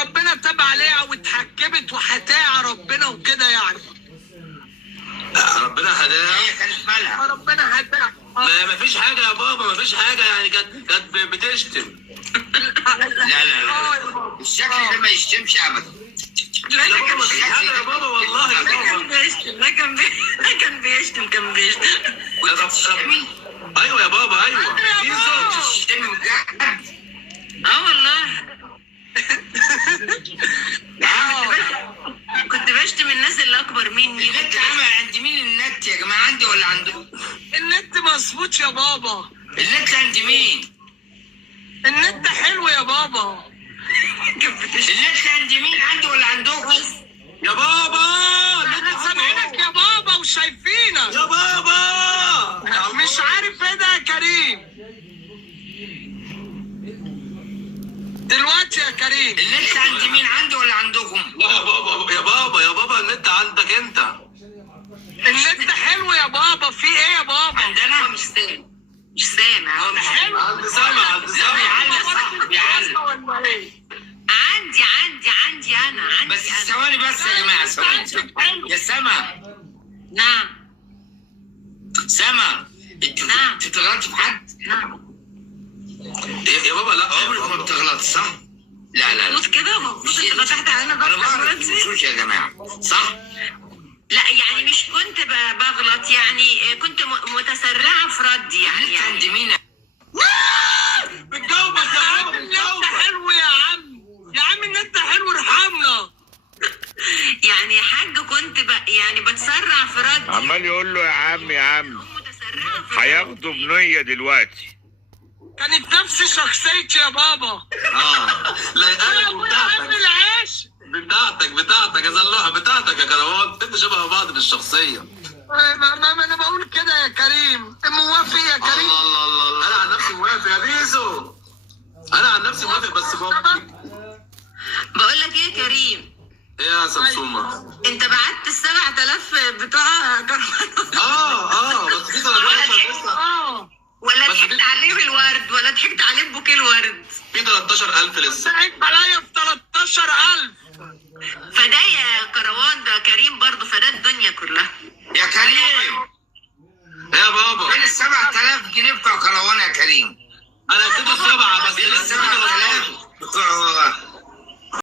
ربنا تاب عليها واتحكمت وهتاع ربنا وكده يعني. ربنا هداها. هي كانت مالها؟ ربنا هداها. ما فيش حاجه يا بابا، ما فيش حاجه يعني، كانت بتشتم. لا الشكل ده ما يشتمش ابدا. لا يا بابا ما فيش حاجه يا بابا والله يا بابا. لا كان بيشتم بتشتمي؟ ايوه يا بابا ايوه. بتشتمي بجد؟ والله. كنت بشتم الناس اللي اكبر مني. النت عمل عند مين النت يا جماعه؟ عندي ولا عندكم؟ النت مظبوط يا بابا. النت عند مين؟ النت حلو يا بابا. النت عند مين؟ عندي ولا عندكم؟ يا بابا احنا سامعينك يا بابا وشايفينك يا بابا. مش عارف ايه ده يا كريم دلوقتي يا كريم. النت عند مين؟ عندي ولا عندكم؟ لا يا بابا يا بابا يا بابا، النت عندك انت. النت حلو يا بابا. في ايه يا بابا؟ عندنا مش سامع. هو مش حلو. عند سامع عند سامع. بيعلق صح بيعلق. عندي انا بس ثواني بس يا جماعه، ثواني يا سما. نعم سما انت نعم. بتغلطي في حد؟ نعم. يا بابا لا عمرك ما بتغلطي صح؟ لا المفروض كده، المفروض انت فتحت علينا انا باب بعرف دلوقتي. مش يا جماعه صح؟ لا يعني مش كنت بغلط يعني، كنت متسرعه في ردي النت عند مين؟ بتجاوبك يا بابا النت حلو يا عم النت حلو ارحمنا. يعني يا حاج كنت يعني بتسرع في ردي. عمال يقول له يا عم متسرعه في ردي. هياخدوا بنية دلوقتي. كانت نفس شخصيتي يا بابا. لا يقلب عم العيش. بتاعتك يا زلوحه، بتاعتك يا كروان، انت شبه بعض في الشخصيه. ما انا بقول كده يا كريم. موافق يا كريم؟ الله انا عن نفسي موافق يا بيزو. انا عن نفسي موافق بس بقول لك ايه يا كريم؟ ايه يا سمسومه؟ انت بعت ال7000 بتوع كروان. بس في 13 لسه. ولا ضحكت عليه بالورد ولا ضحكت عليه ببوكيه الورد؟ في 13000 لسه. ضحك عليا ب 13000. فده يا كروان ده كريم برضه، فده الدنيا كلها. يا كريم يا بابا فين ال 7000 جنيه بتوع كروان يا كريم؟ انا اديته 7 بس فين ال لسه 7000 بتوع